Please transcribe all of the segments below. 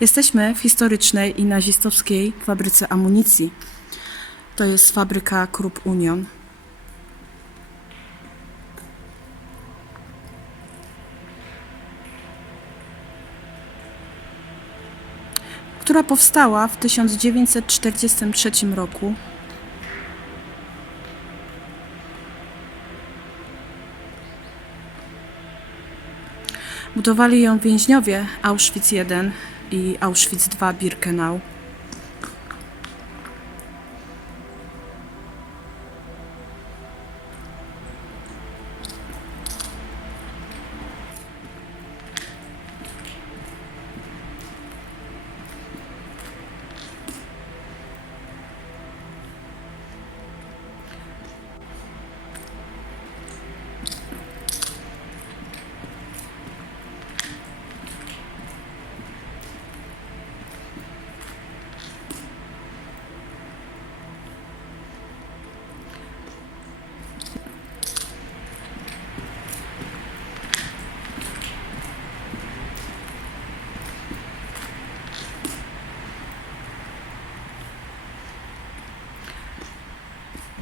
Jesteśmy w historycznej i nazistowskiej fabryce amunicji. To jest fabryka Krupp Union. Która powstała w 1943 roku. Budowali ją więźniowie Auschwitz I i Auschwitz II Birkenau.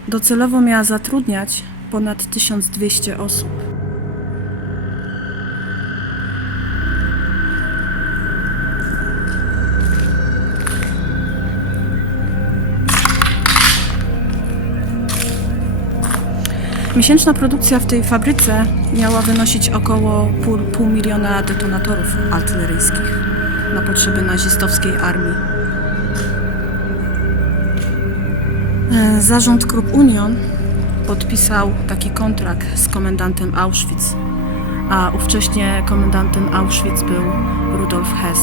Docelowo miała zatrudniać ponad 1200 osób. Miesięczna produkcja w tej fabryce miała wynosić około pół miliona detonatorów artyleryjskich na potrzeby nazistowskiej armii. Zarząd Krupp Union podpisał taki kontrakt z komendantem Auschwitz, a ówcześnie komendantem Auschwitz był Rudolf Hess.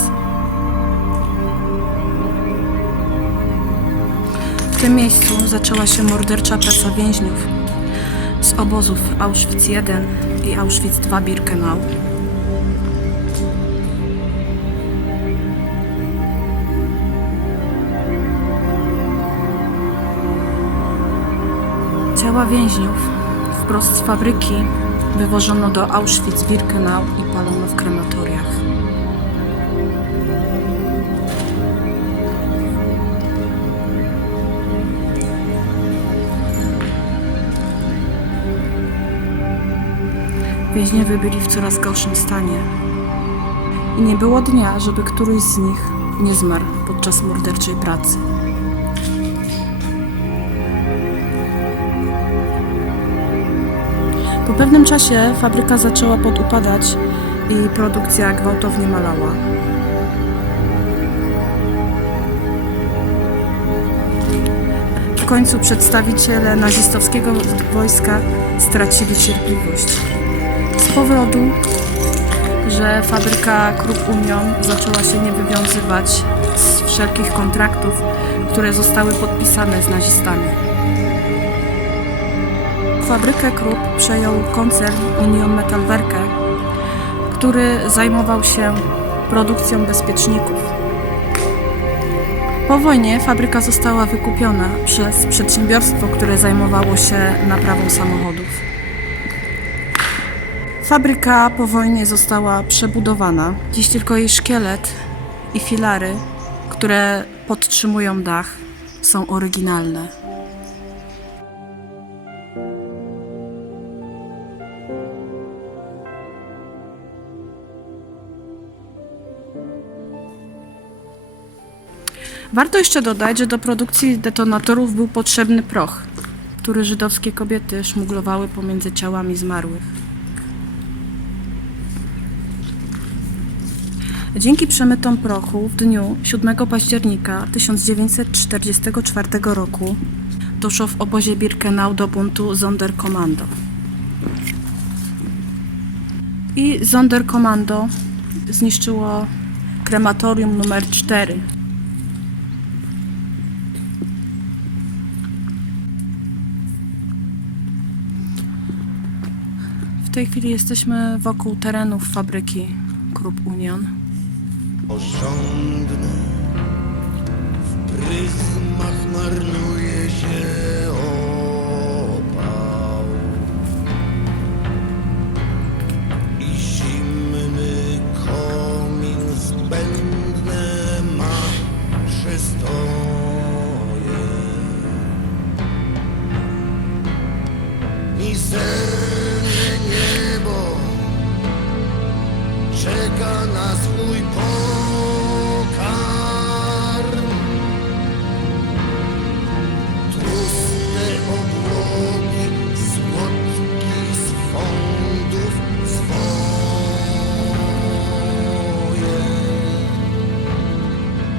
W tym miejscu zaczęła się mordercza praca więźniów z obozów Auschwitz I i Auschwitz II Birkenau. Ciała więźniów wprost z fabryki wywożono do Auschwitz-Birkenau i palono w krematoriach. Więźniowie byli w coraz gorszym stanie i nie było dnia, żeby któryś z nich nie zmarł podczas morderczej pracy. Po pewnym czasie fabryka zaczęła podupadać i produkcja gwałtownie malała. W końcu przedstawiciele nazistowskiego wojska stracili cierpliwość. Z powodu, że fabryka Krupp Union zaczęła się nie wywiązywać z wszelkich kontraktów, które zostały podpisane z nazistami. Fabrykę Krupp przejął koncern Union Metalwerke, który zajmował się produkcją bezpieczników. Po wojnie fabryka została wykupiona przez przedsiębiorstwo, które zajmowało się naprawą samochodów. Fabryka po wojnie została przebudowana. Dziś tylko jej szkielet i filary, które podtrzymują dach, są oryginalne. Warto jeszcze dodać, że do produkcji detonatorów był potrzebny proch, który żydowskie kobiety szmuglowały pomiędzy ciałami zmarłych. Dzięki przemytom prochu w dniu 7 października 1944 roku doszło w obozie Birkenau do buntu Sonderkommando. I Sonderkommando zniszczyło krematorium numer 4. W tej chwili jesteśmy wokół terenów fabryki Krupp Union. Porządny w pryzmach marnuje się opał i zimny komin zbędne mizerne niebo czeka na swój pokarm. Tłuste obłoki, słodki z fondów swoje.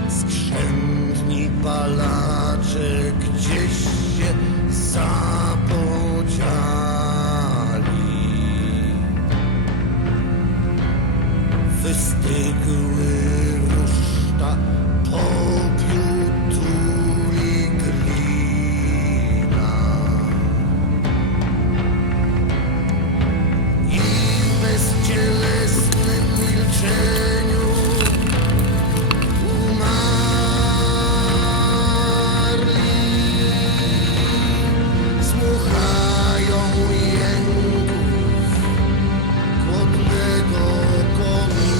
Skrzętni palacze gdzieś się zapodziali. Wystygły ruszta, popiół, tuli glina. I w bezcielesnym milczeniu umarli. Słuchają jęków chłodnego komina.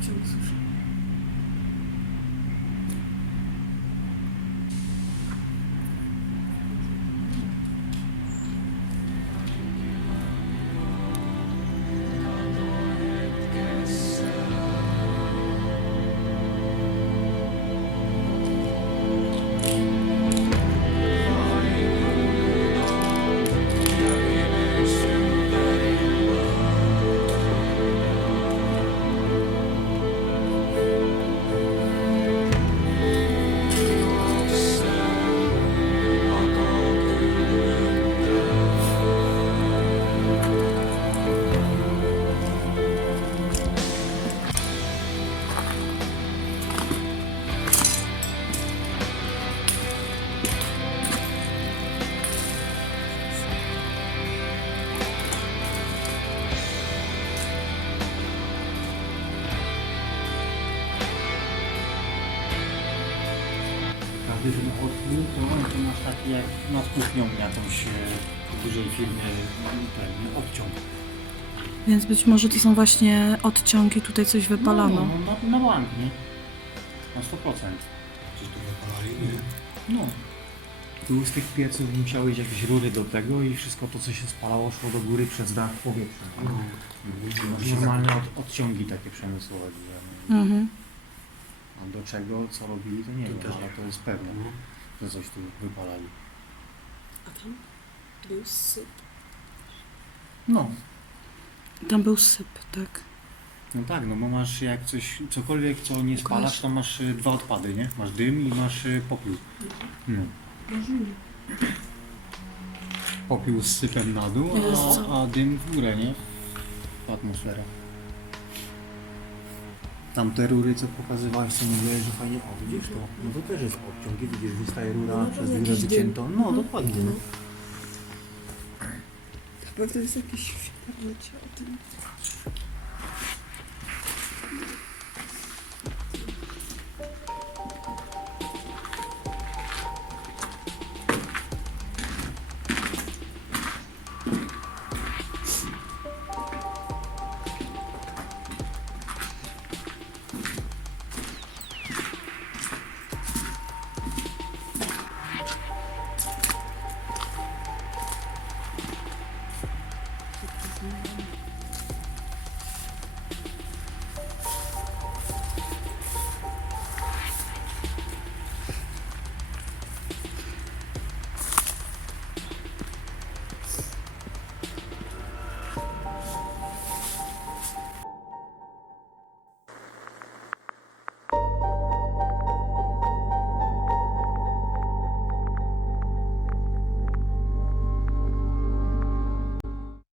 Cię usłyszę. Każdy ten odwrót, to masz taki jak nad kuchnią jakąś w dużej firmie ten odciąg. Więc być może to są właśnie odciągi, tutaj coś wypalano. No, na bank, nie? Na 100%. Coś tu wypalali, nie? No. Tu z tych pieców musiały iść jakieś rury do tego i wszystko to, co się spalało, szło do góry przez dach powietrza. Normalne odciągi takie przemysłowe. Mhm. A do czego, co robili, to nie wiem, ale to jest pewne, że coś tu wypalali. A tam był syp. No. Tam był syp, tak. No tak, no bo masz jak coś, cokolwiek co nie spalasz, to masz dwa odpady, nie? Masz dym i masz popiół. No. Popiół z sypem na dół, a dym w górę, nie? W atmosferę. Tamte rury, co pokazywałeś, co mówiłeś, że fajnie, o widzisz to? No to też jest odciąg, widzisz, wystaje rura, przez górę jakiś dym. wycięto. No dokładnie. No. Na pewno jest jakiś świat o tym.